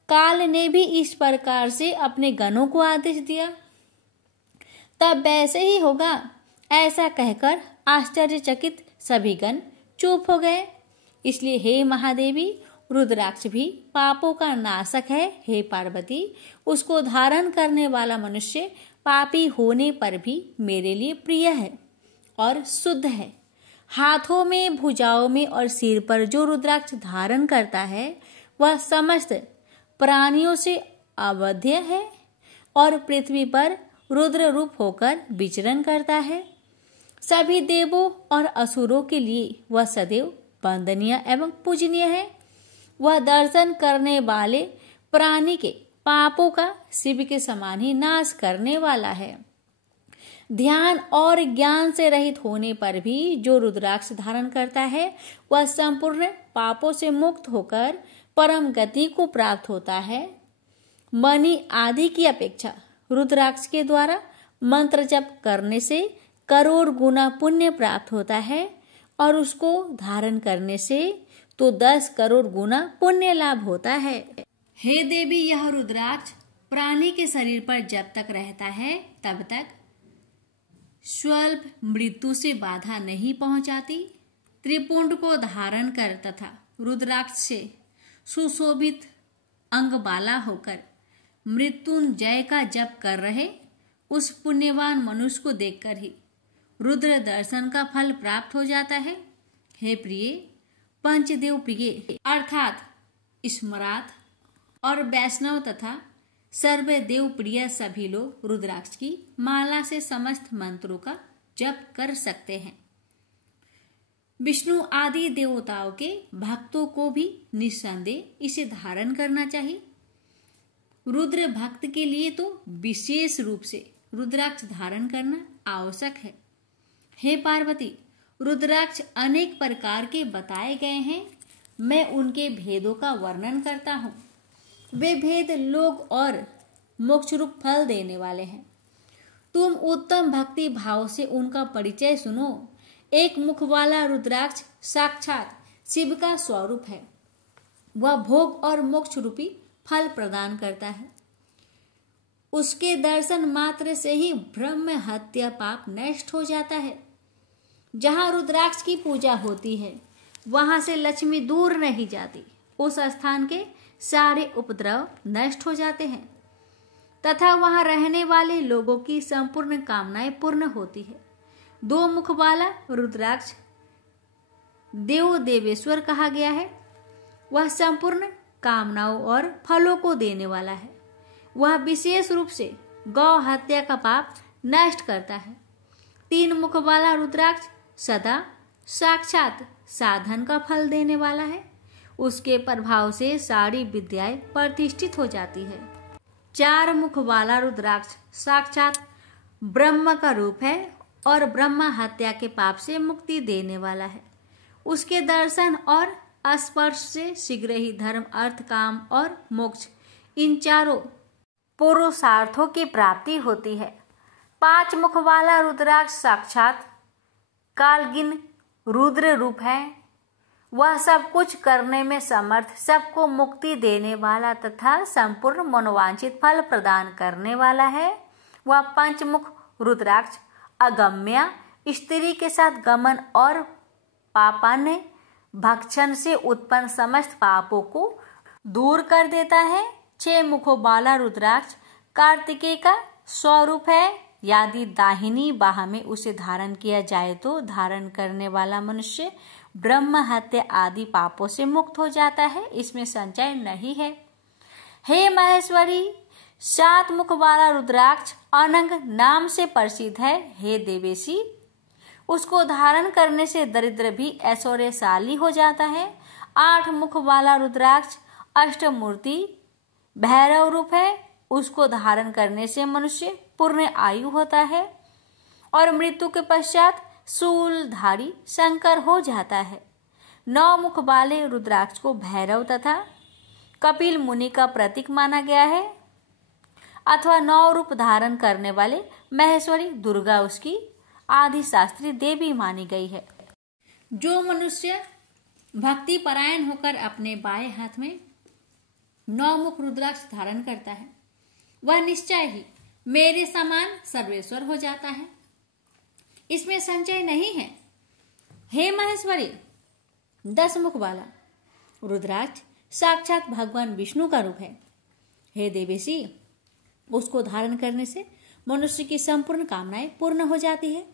काल ने भी इस प्रकार से अपने गणों को आदेश दिया, तब वैसे ही होगा। ऐसा कहकर आश्चर्यचकित सभी गण चुप हो गए। इसलिए हे महादेवी, रुद्राक्ष भी पापों का नाशक है। हे पार्वती, उसको धारण करने वाला मनुष्य पापी होने पर भी मेरे लिए प्रिय है और शुद्ध है। हाथों में, भुजाओं में और सिर पर जो रुद्राक्ष धारण करता है, वह समस्त प्राणियों से अवध्य है और पृथ्वी पर रुद्र रूप होकर विचरण करता है। सभी देवों और असुरों के लिए वह सदैव वंदनीय एवं पूजनीय है। वह दर्शन करने वाले प्राणी के पापों का शिव के समान ही नाश करने वाला है। ध्यान और ज्ञान से रहित होने पर भी जो रुद्राक्ष धारण करता है, वह संपूर्ण पापों से मुक्त होकर परम गति को प्राप्त होता है। मणि आदि की अपेक्षा रुद्राक्ष के द्वारा मंत्र जप करने से करोड़ गुना पुण्य प्राप्त होता है और उसको धारण करने से तो 10 करोड़ गुना पुण्य लाभ होता है। हे देवी, यह रुद्राक्ष प्राणी के शरीर पर जब तक रहता है तब तक स्वल्प मृत्यु से बाधा नहीं पहुंचाती। त्रिपुंड को धारण कर तथा रुद्राक्ष से सुशोभित अंग वाला होकर मृत्युंजय का जप कर रहे उस पुण्यवान मनुष्य को देखकर ही रुद्र दर्शन का फल प्राप्त हो जाता है। हे प्रिय, पंचदेव प्रिय अर्थात स्मरात और वैष्णव तथा सर्वदेव प्रिय सभी लोग रुद्राक्ष की माला से समस्त मंत्रों का जप कर सकते हैं। विष्णु आदि देवताओं के भक्तों को भी निस्संदेह इसे धारण करना चाहिए। रुद्र भक्त के लिए तो विशेष रूप से रुद्राक्ष धारण करना आवश्यक है। हे पार्वती, रुद्राक्ष अनेक प्रकार के बताए गए हैं। मैं उनके भेदों का वर्णन करता हूँ। वे भेद लोक और मोक्ष रूप फल देने वाले हैं। तुम उत्तम भक्ति भाव से उनका परिचय सुनो। एक मुख वाला रुद्राक्ष साक्षात शिव का स्वरूप है। वह भोग और मोक्ष रूपी फल प्रदान करता है। उसके दर्शन मात्र से ही ब्रह्म हत्या पाप नष्ट हो जाता है। जहाँ रुद्राक्ष की पूजा होती है वहां से लक्ष्मी दूर नहीं जाती। उस स्थान के सारे उपद्रव नष्ट हो जाते हैं तथा वहां रहने वाले लोगों की संपूर्ण कामनाएं पूर्ण होती है। 2 मुख वाला रुद्राक्ष देव देवेश्वर कहा गया है। वह संपूर्ण कामनाओं और फलों को देने वाला है। वह विशेष रूप से गौ हत्या का पाप नष्ट करता है। 3 मुख वाला रुद्राक्ष सदा साक्षात साधन का फल देने वाला है। उसके प्रभाव से सारी विद्याएं प्रतिष्ठित हो जाती है। 4 मुख वाला रुद्राक्ष साक्षात ब्रह्म का रूप है और ब्रह्म हत्या के पाप से मुक्ति देने वाला है। उसके दर्शन और स्पर्श से शीघ्र ही धर्म, अर्थ, काम और मोक्ष इन चारों पुरुषार्थों की प्राप्ति होती है। 5 मुख वाला रुद्राक्ष साक्षात कालगिन रुद्र रूप है। वह सब कुछ करने में समर्थ, सबको मुक्ति देने वाला तथा संपूर्ण मनोवांछित फल प्रदान करने वाला है। वह पंचमुख रुद्राक्ष अगम्य स्त्री के साथ गमन और पापान्य भक्षण से उत्पन्न समस्त पापों को दूर कर देता है। 6 मुखों वाला रुद्राक्ष कार्तिकेय का स्वरूप है। यदि दाहिनी बाह में उसे धारण किया जाए तो धारण करने वाला मनुष्य ब्रह्म हत्या आदि पापों से मुक्त हो जाता है। इसमें संशय नहीं है। हे महेश्वरी, 7 मुख वाला रुद्राक्ष अनंग नाम से प्रसिद्ध है। हे देवेशी, उसको धारण करने से दरिद्र भी ऐश्वर्यशाली हो जाता है। 8 मुख वाला रुद्राक्ष अष्टमूर्ति भैरव रूप है। उसको धारण करने से मनुष्य पूर्ण आयु होता है और मृत्यु के पश्चात शूलधारी शंकर हो जाता है। 9 मुख वाले रुद्राक्ष को भैरव तथा कपिल मुनि का प्रतीक माना गया है अथवा 9 रूप धारण करने वाले महेश्वरी दुर्गा उसकी आदि शास्त्रीय देवी मानी गई है। जो मनुष्य भक्ति परायण होकर अपने बाएं हाथ में 9 मुख रुद्राक्ष धारण करता है वह निश्चय ही मेरे समान सर्वेश्वर हो जाता है। इसमें संशय नहीं है। हे महेश्वरी, 10 मुख वाला रुद्राक्ष साक्षात भगवान विष्णु का रूप है। हे देवेशी, उसको धारण करने से मनुष्य की संपूर्ण कामनाएं पूर्ण हो जाती है।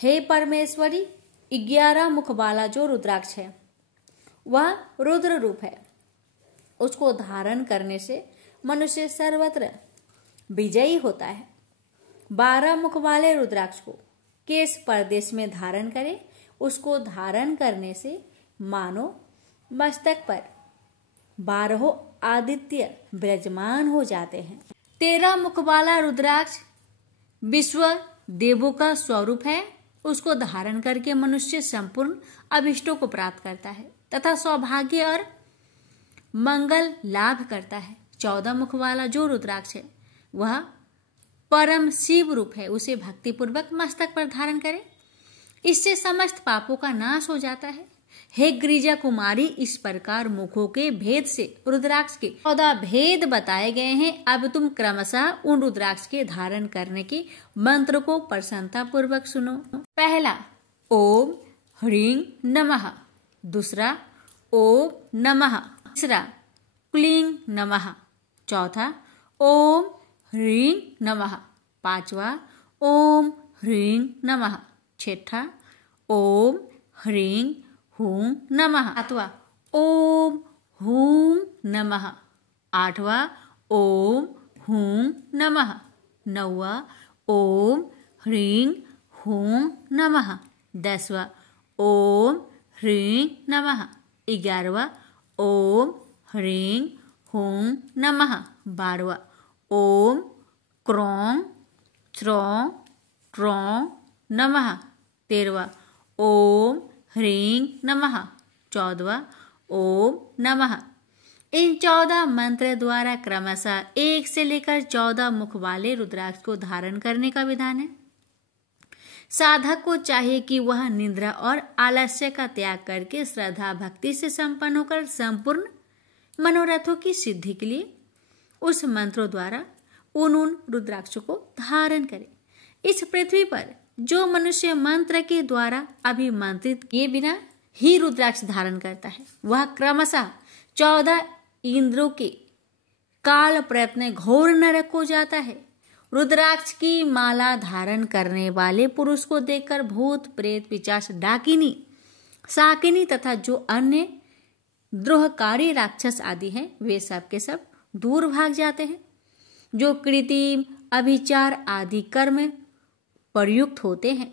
हे परमेश्वरी, 11 मुख वाला जो रुद्राक्ष है वह रुद्र रूप है। उसको धारण करने से मनुष्य सर्वत्र विजयी होता है। 12 मुख वाले रुद्राक्ष को केश प्रदेश में धारण करे। उसको धारण करने से मानो मस्तक पर 12 आदित्य विराजमान हो जाते हैं। 13 मुख वाला रुद्राक्ष विश्व देवों का स्वरूप है। उसको धारण करके मनुष्य संपूर्ण अभिष्टों को प्राप्त करता है तथा सौभाग्य और मंगल लाभ करता है। 14 मुख वाला जो रुद्राक्ष है वह परम शिव रूप है। उसे भक्ति पूर्वक मस्तक पर धारण करें, इससे समस्त पापों का नाश हो जाता है। हे गिरिजा कुमारी, इस प्रकार मुखों के भेद से रुद्राक्ष के 14 भेद बताए गए हैं। अब तुम क्रमशः उन रुद्राक्ष के धारण करने के मंत्र को प्रसन्नता पूर्वक सुनो। पहला ओम ह्रीं नमः, दूसरा ओम नमः, तीसरा क्लीं नमः, चौथा ओम ह्रीं नमः, पांचवा ओम ह्रीं नमः, छठा ओम ह्रीं हूं नमः, सातवां ओम हूं नमः, आठवां ओम हूं नमः, नौवां ओम ह्रीं हूं नमः, 10वां ओम ह्रीं नमः, 11वां ओम ह्रीं हुं नमः 12वां, ओम क्रों च्रों ट्रों नमः 13वां, ओम ह्रीं नमः 14वां, ओम नमः। इन 14 मंत्र द्वारा क्रमशः 1 से लेकर 14 मुख वाले रुद्राक्ष को धारण करने का विधान है। साधक को चाहिए कि वह निद्रा और आलस्य का त्याग करके श्रद्धा भक्ति से संपन्न होकर संपूर्ण मनोरथों की सिद्धि के लिए उस मंत्रों द्वारा उन रुद्राक्ष को धारण करे। इस पृथ्वी पर जो मनुष्य मंत्र के द्वारा अभिमंत्रित किए बिना ही रुद्राक्ष धारण करता है, वह क्रमशः 14 इंद्रों के काल प्रयत्न घोर नरक को जाता है। रुद्राक्ष की माला धारण करने वाले पुरुष को देखकर भूत प्रेत पिशाच डाकिनी शाकिनी तथा जो अन्य द्रोहकारी राक्षस आदि हैं, वे सब के सब दूर भाग जाते हैं। जो कृत्रिम अभिचार आदि कर्म प्रयुक्त होते हैं,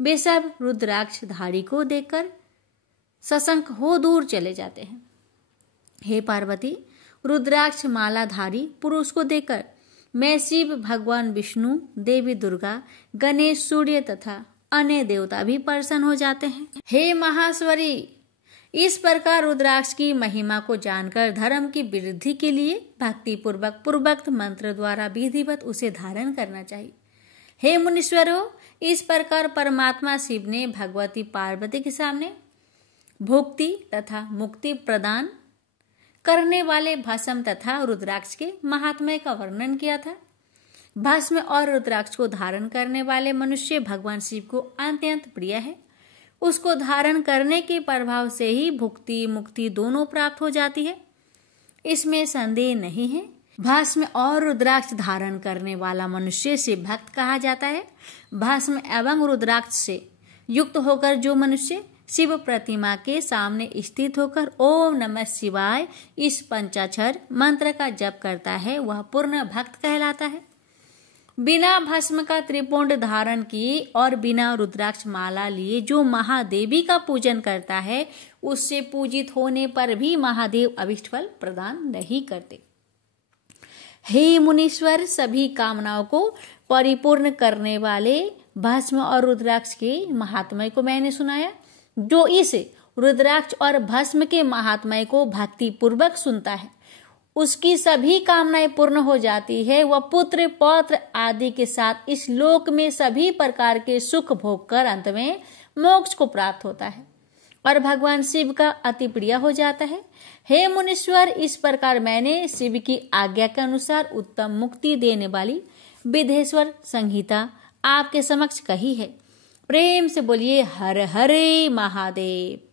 वे सब रुद्राक्षधारी को देखकर सशंक हो दूर चले जाते हैं। हे पार्वती, रुद्राक्ष मालाधारी पुरुष को देखकर मैं शिव, भगवान विष्णु, देवी दुर्गा, गणेश, सूर्य तथा अन्य देवता भी प्रसन्न हो जाते हैं। हे महाश्वरी, इस प्रकार रुद्राक्ष की महिमा को जानकर धर्म की वृद्धि के लिए भक्ति पूर्वक पूर्वोक्त मंत्र द्वारा विधिवत उसे धारण करना चाहिए। हे मुनीश्वरों, इस प्रकार परमात्मा शिव ने भगवती पार्वती के सामने भुक्ति तथा मुक्ति प्रदान करने वाले भस्म तथा रुद्राक्ष के महात्म्य का वर्णन किया था। भस्म और रुद्राक्ष को धारण करने वाले मनुष्य भगवान शिव को अत्यंत प्रिय है। उसको धारण करने के प्रभाव से ही भुक्ति मुक्ति दोनों प्राप्त हो जाती है, इसमें संदेह नहीं है। भस्म और रुद्राक्ष धारण करने वाला मनुष्य शिव भक्त कहा जाता है। भस्म एवं रुद्राक्ष से युक्त होकर जो मनुष्य शिव प्रतिमा के सामने स्थित होकर ओम नमः शिवाय इस पंचाक्षर मंत्र का जप करता है, वह पूर्ण भक्त कहलाता है। बिना भस्म का त्रिपुंड धारण किए और बिना रुद्राक्ष माला लिए जो महादेवी का पूजन करता है, उससे पूजित होने पर भी महादेव अभिष्ट फल प्रदान नहीं करते। हे मुनीश्वर, सभी कामनाओं को परिपूर्ण करने वाले भस्म और रुद्राक्ष के महात्म्य को मैंने सुनाया। जो इस रुद्राक्ष और भस्म के महात्म्य को भक्ति पूर्वक सुनता है, उसकी सभी कामनाएं पूर्ण हो जाती है। वह पुत्र पौत्र आदि के साथ इस लोक में सभी प्रकार के सुख भोग कर अंत में मोक्ष को प्राप्त होता है और भगवान शिव का अति प्रिय हो जाता है। हे मुनीश्वर, इस प्रकार मैंने शिव की आज्ञा के अनुसार उत्तम मुक्ति देने वाली विधेश्वर संहिता आपके समक्ष कही है। प्रेम से बोलिए हर हरे महादेव।